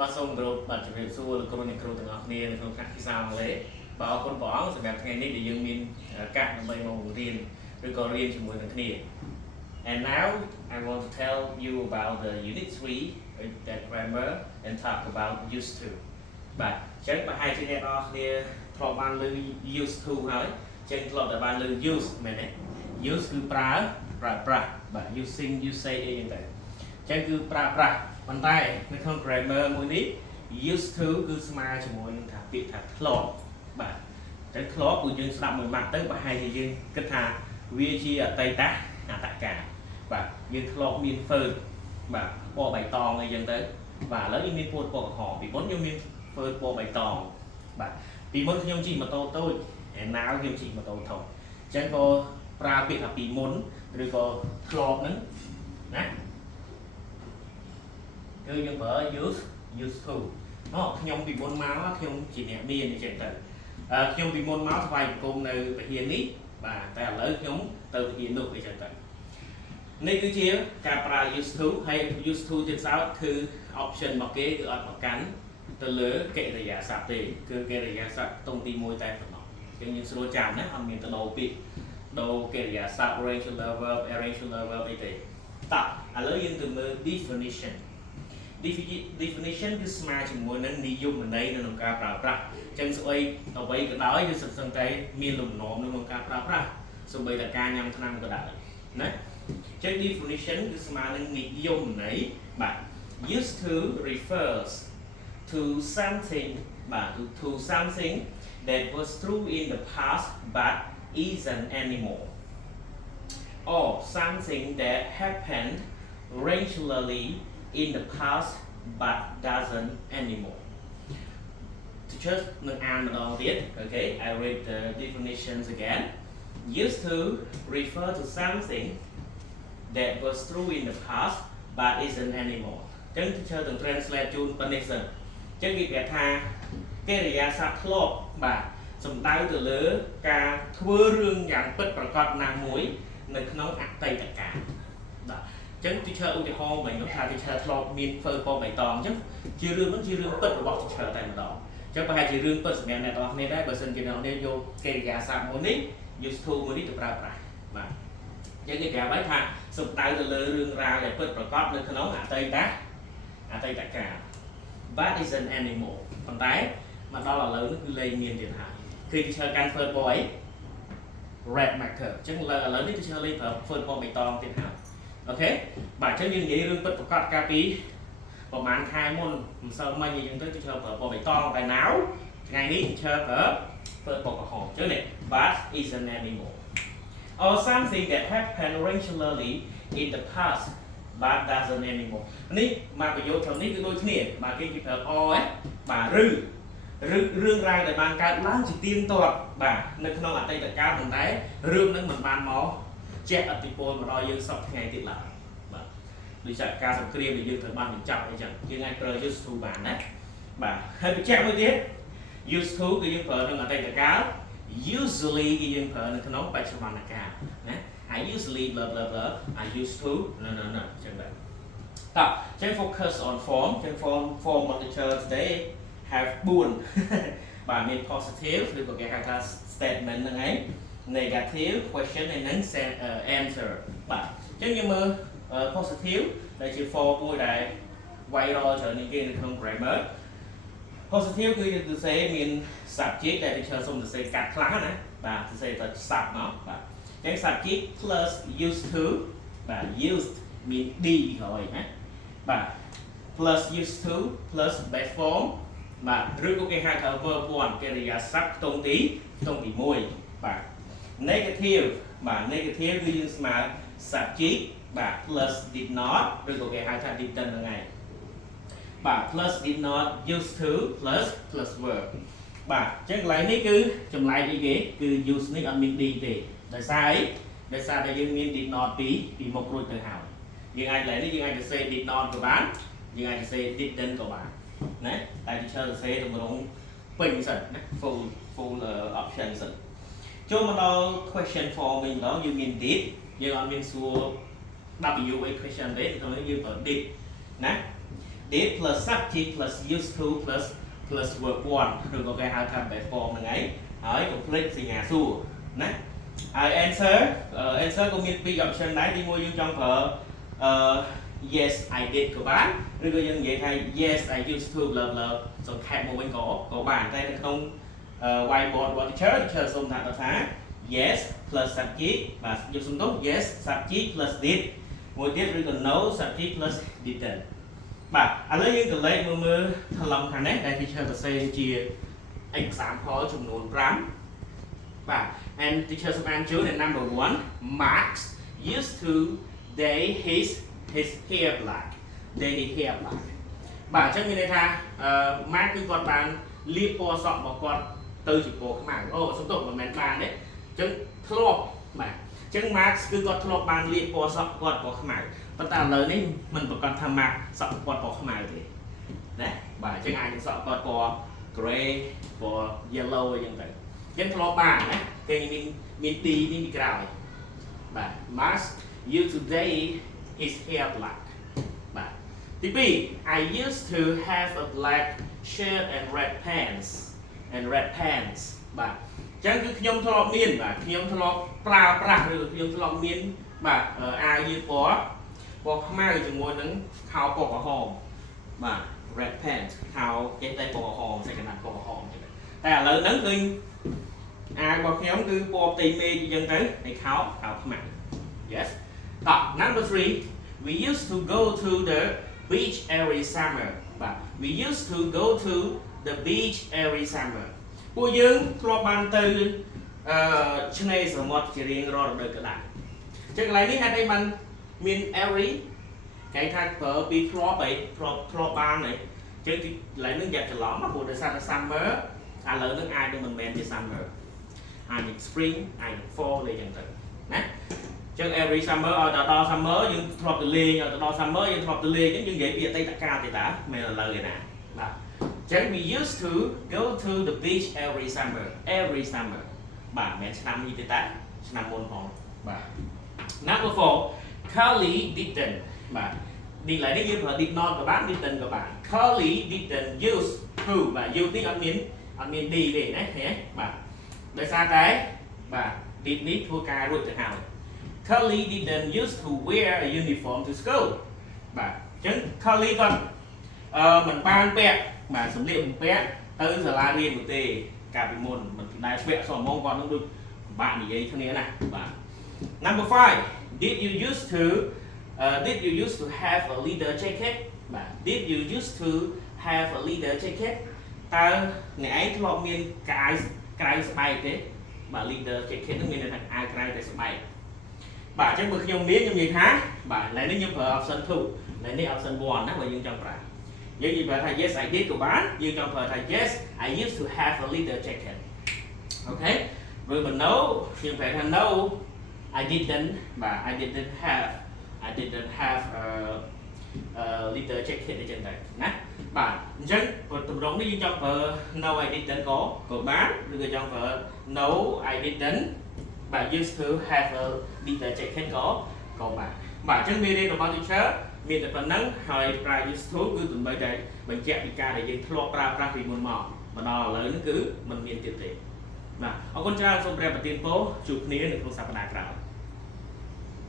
បាទសូមគោរពបាទជំរាបសួរលោកគ្រូអ្នកគ្រូទាំងអស់គ្នានៅក្នុងថ្នាក់ភាសាអង់គ្លេសបាទអរគុណព្រះអង្គសម្រាប់ថ្ងៃនេះដែលយើងមានឱកាសដើម្បីមកបង្រៀនឬក៏រៀនជាមួយនឹងគ្នា And now I want to tell you about the unit 3 that grammar and talk about used to បាទអញ្ចឹងបើហើយជាអ្នកនរគ្នាធ្លាប់បានលើ used to ហើយអញ្ចឹងធ្លាប់តែបានលើ use មែនទេ use គឺប្រើប្រាស់បាទ using usage អីយ៉ាងទៅអញ្ចឹងគឺប្រើប្រាស់ប៉ុន្តែនៅក្នុង grammar មួយនេះ used to គឺស្មើជាមួយនឹងថាពាក្យថាធ្លាប់បាទអញ្ចឹងធ្លាប់គឺយើងស្ដាប់មួយម៉ាត់ទៅប្រហែលជាយើងគិតថាវាជាអតីតអត្តកាលបាទយើងធ្លាប់មាន verb បាទពណ៌បៃតងអីចឹងទៅបាទឥឡូវយើងមានពណ៌ក្រហមពីមុនយើងមាន verb ពណ៌បៃតងបាទពីមុនខ្ញុំជិះម៉ូតូតូចហើយnow ខ្ញុំជិះម៉ូតូធំអញ្ចឹងក៏ប្រើពាក្យថាពីមុនឬក៏ធ្លាប់ហ្នឹងណាគឺយើងប្រើ used to ខ្ញុំពីមុនមកខ្ញុំជាអ្នកមានអញ្ចឹងទៅខ្ញុំពីមុនមកថ្វាយបង្គំនៅវិហារនេះបាទតែឥឡូវខ្ញុំទៅវិហារនោះអញ្ចឹងទៅនេះគឺជាការប្រើ used to ហើយ used to ទៀតសោតគឺ option របស់គេគឺអត់ប្រកាន់ទៅលើកិរិយាសព្ទទេគឺកិរិយាសព្ទតុងទី1តែប៉ុណ្ណោះអញ្ចឹងយើងស្រួលចាំណាអត់មានទៅដោពាក្យដោកិរិយាសព្ទ regular verb irregular verb អីទេតោះឥឡូវយើងទៅមើល definition គឺស្មើជាមួយនឹងនិយមន័យនៅក្នុងការប្រើប្រាស់អញ្ចឹងស្អីអ្វីក៏ដោយគឺសឹងតែមានលំនាំនៅក្នុងការប្រើប្រាស់សូម្បីតែការញ៉ាំថ្នាំក៏ដោយណាអញ្ចឹង definition គឺស្មើនឹងនិយមន័យបាទ used to refers to something បាទ to something that was true in the past but isn't anymore or something that happened regularly in the past but doesn't anymore. Teachers នឹងអានម្ដងទៀត Okay, I read the definitions again. Used to refer to something that was true in the past but isn't anymore. អញ្ចឹង teacher នឹង translate ជូនប៉ុណ្ណេះសិនអញ្ចឹងគេប្រាប់ថាកិរិយាសព្ទធ្លាប់បាទសំដៅទៅលើការធ្វើរឿងយ៉ាងពិតប្រាកដណាមួយនៅក្នុងអតីតកាលបាទអញ្ចឹង teacher ឧទាហរណ៍វិញថា teacher ធ្លាប់មានធ្វើពណ៌បៃតងអញ្ចឹងជារឿងហ្នឹងជារឿងពិតរបស់ teacher តែម្ដងអញ្ចឹងប្រហែលជារឿងពិតសម្រាប់អ្នកទាំងអស់គ្នាដែរបើសិនជាអ្នកនរយកកិរិយាសព្ទមួយនេះ used to មួយនេះទៅប្រើប្រាស់បាទអញ្ចឹងគេប្រាប់ហើយថាសំដៅទៅលើរឿងរ៉ាវដែលពិតប្រាកដនៅក្នុងអតីតកាល but isn't anymore ប៉ុន្តែមកដល់ឥឡូវនេះគឺលែងមានទៀតហើយគឺ teacher កាន់ធ្វើពណ៌អី red marker អញ្ចឹងឥឡូវនេះ teacher លេងប្រើធ្វើពណ៌បៃតងទៀតហើយអូខេបាទអញ្ចឹងយើងនិយាយរឿងពិតប្រាកដកាលពីប្រហែលខែមុនមិនសូវមិញអញ្ចឹងទៅ teacher ប្រើពណ៌បៃតងតែ now ថ្ងៃនេះ teacher ប្រើពណ៌ក្រហមអញ្ចឹងនេះ but isn't anymore or something that happened regularly in the past but doesn't anymore នេះមកប្រយោគក្នុងនេះគឺដូចគ្នាបាទគេប្រើ or បាទឬរឿងរ៉ាវដែលបានកើតឡើងជាទៀងទាត់បាទនៅក្នុងអតីតកាលប៉ុន្តែរឿងហ្នឹងមិនបានមកជះឥទ្ធិពលមកដល់យើងសពថ្ងៃទៀតឡើយបាទដូចជាការសង្គ្រាមដែលយើងត្រូវបានបញ្ចប់អីចឹងយើងអាចប្រើ used to បានណាបាទហើយបញ្ជាក់មួយទៀត used to គឺយើងប្រើក្នុងអតីតកាល usually គឺយើងប្រើនៅក្នុងបច្ចុប្បន្នកាលណា I usually blah blah blah I used to no ចឹងដែរតោះចឹង focus on form ចឹង form of the teacher today have 4បាទមាន positive ឬក៏គេហៅថា statement ហ្នឹងឯង negative question ហើយនឹង answer បាទអញ្ចឹងយើងមើល positive ដែលជា form មួយដែល viral ច្រើនជាងគេនៅក្នុង grammar positive គឺយើងសរសេរមាន subject ដែល teacher សូមសរសេរកាត់ខ្លះណាបាទសរសេរទៅ sub មកបាទអញ្ចឹង subject plus used to បាទ used មាន d ក្រោយណាបាទ plus used to plus base form បាទឬក៏គេហៅថា verb 1កិរិយាសព្ទខ្ទង់ទី1បាទ negative បាទ negative គឺយើងស្មើ subject បាទ plus did not ឬក៏គេហៅថា didn't ហ្នឹងឯងបាទ plus did not used to plus verb បាទអញ្ចឹងកន្លែងនេះគឺចម្លែកអីគេគឺ use នេះអត់មាន d ទេដោយសារអីដោយសារតែយើងមាន did not ពីមុខរួចទៅហើយយើងអាចកន្លែងនេះយើងអាចសរសេរ did not ក៏បានយើងអាចសរសេរ didn't ក៏បានណាតែ teacher សរសេរទម្រង់ពេញសិនណា full option សិនចូលមកដល់ question form វិញម្ដងយើងមាន did យើងអត់មានសួរ W អី question ទេក្នុងនេះយើងប្រើ did ណា did plus subject plus used to plus verb 1 ឬក៏គេហៅថា base form ហ្នឹងឯងហើយ complete សញ្ញាសួរណាហើយ answer ក៏មាន2 option ដែរទី1យើងចង់ប្រើyes I did ក៏បានឬក៏យើងនិយាយថា yes I used to blah blah សង្ខេបមកវិញក៏បានតែនៅក្នុងwhiteboard របស់ teacher សូមថា yes plus subject បាទយកសំដៅ yes subject plus did មួយទៀតឬក៏ no subject plus didn't បាទឥឡូវយើងក៏លេខមើលថឡំខាងនេះដែល teacher សរសេរជា example ចំនួន5បាទ and teacher សូមអានជូន number 1 Max used to dye his hair black បាទអញ្ចឹងមានន័យថាMax គឺគាត់បានលាបពណ៌សក់របស់គាត់ទៅជាពណ៌ខ្មៅអូសំទោសមិនមែនបានទេអញ្ចឹងធ្លាប់បាទអញ្ចឹង Max គឺគាត់ធ្លាប់បានលាបពណ៌សក់គាត់ពណ៌ខ្មៅប៉ុន្តែឥឡូវនេះមិនប្រកាសថា Max សក់គាត់ពណ៌ខ្មៅទេណាបាទអញ្ចឹងអាចនឹងសក់គាត់ពណ៌ gray ពណ៌ yellow អញ្ចឹងទៅអញ្ចឹងធ្លាប់បានណាគេមានទីនេះពីក្រោយបាទ Max used to dye his hair black បាទទី2 I used to have a black shirt and red pants បាទអញ្ចឹងគឺខ្ញុំធ្លាប់មានបាទខ្ញុំធ្លាប់ប្រើប្រាស់ឬខ្ញុំធ្លាប់មានបាទអាវយឺតពណ៌ខ្មៅជាមួយនឹងខោពណ៌ក្រហមបាទ red pants ខោចេះតែពណ៌ក្រហមសេចក្ដីពណ៌ក្រហមចឹងតែឥឡូវហ្នឹងឃើញអាវរបស់ខ្ញុំគឺពណ៌ផ្ទៃមេឃអញ្ចឹងទៅហើយខោខ្មៅ yes តោះ number 3 we used to go to the beach every summer បាទ we used to go to the beach every summer ពួកយើងធ្លាប់បានទៅឆ្នេរសមុទ្រជារៀងរាល់រដូវកាលអញ្ចឹងកន្លែងនេះហេតុអីបានមាន every គេថាប្រើពីធ្លាប់បានហីអញ្ចឹងកន្លែងនេះយ៉ាប់ច្រឡំព្រោះដោយសារតែ summer ឥឡូវនេះអាចនឹងមិនមែនជា summer អាចជា spring អាចជា fall អីចឹងទៅណាអញ្ចឹង every summer ឲ្យដល់ summer យើងធ្លាប់ទៅលេងឲ្យដល់ summer យើងធ្លាប់ទៅលេងអញ្ចឹងយើងនិយាយពីអតីតកាលទេតាមិនឥឡូវទេណាបាទចឹង we used to go to the beach every summer បាទមិនមែនឆ្នាំនេះទេតាឆ្នាំមុនផងបាទ number 4 Carly didn't បាទនេះឡើយនេះយើងប្រើ did not ក៏បាន didn't ក៏បាន Carly didn't use to បាទ use នេះអត់មាន d ទេណាឃើញទេបាទដោយសារតែបាទ did នេះធ្វើការរួចទៅហើយ Carly didn't used to wear a uniform to school បាទអញ្ចឹង Carly គាត់មិនបានពាក់បាទសម្លៀកបំពាក់ទៅសាលារៀននោះទេកាលពីមុនមិនដែលពាក់សម៉ងគាត់នឹងដូចពិបាកនិយាយគ្នាណាបាទ number 5 did you used to have a leather jacket បាទ did you used to have a leather jacket តើអ្នកឯងធ្លាប់មានក្រៅស្បែកទេបាទ leather jacket នឹងមានន័យថាអាវក្រៅតែស្បែកបាទអញ្ចឹងបើខ្ញុំមានថាបាទឥឡូវនេះខ្ញុំប្រើ option 2ឥឡូវនេះ option 1ណាបើយើងចង់ប្រើយើងនិយាយថា yes I did ក៏បានយើងចង់ប្រើថា yes I used to have a leather jacket អូខេឬបើ no ខ្ញុំប្រើថា no I didn't បាទ I didn't have a leather jacket អញ្ចឹងទៅណាបាទអញ្ចឹងតម្រងនេះយើងចង់ប្រើ no I didn't ក៏បានឬក៏ចង់ប្រើ no I didn't បាទ used to have a leather jacket ក៏បានបាទអញ្ចឹងមេរៀនរបស់ teacher មានតែប៉ុណ្្នឹងហើយ prior used to គឺដើម្បីតែបញ្ជាក់ពីការដែលយើងធ្លាប់ប្រើប្រាស់ពីមុនមកដល់ឥឡូវនេះគឺមិនមានទៀតទេបាទអរគុណច្រើនសូមព្រះប្រទានពរជួបគ្នានៅក្នុងសប្តាហ៍ក្រោយ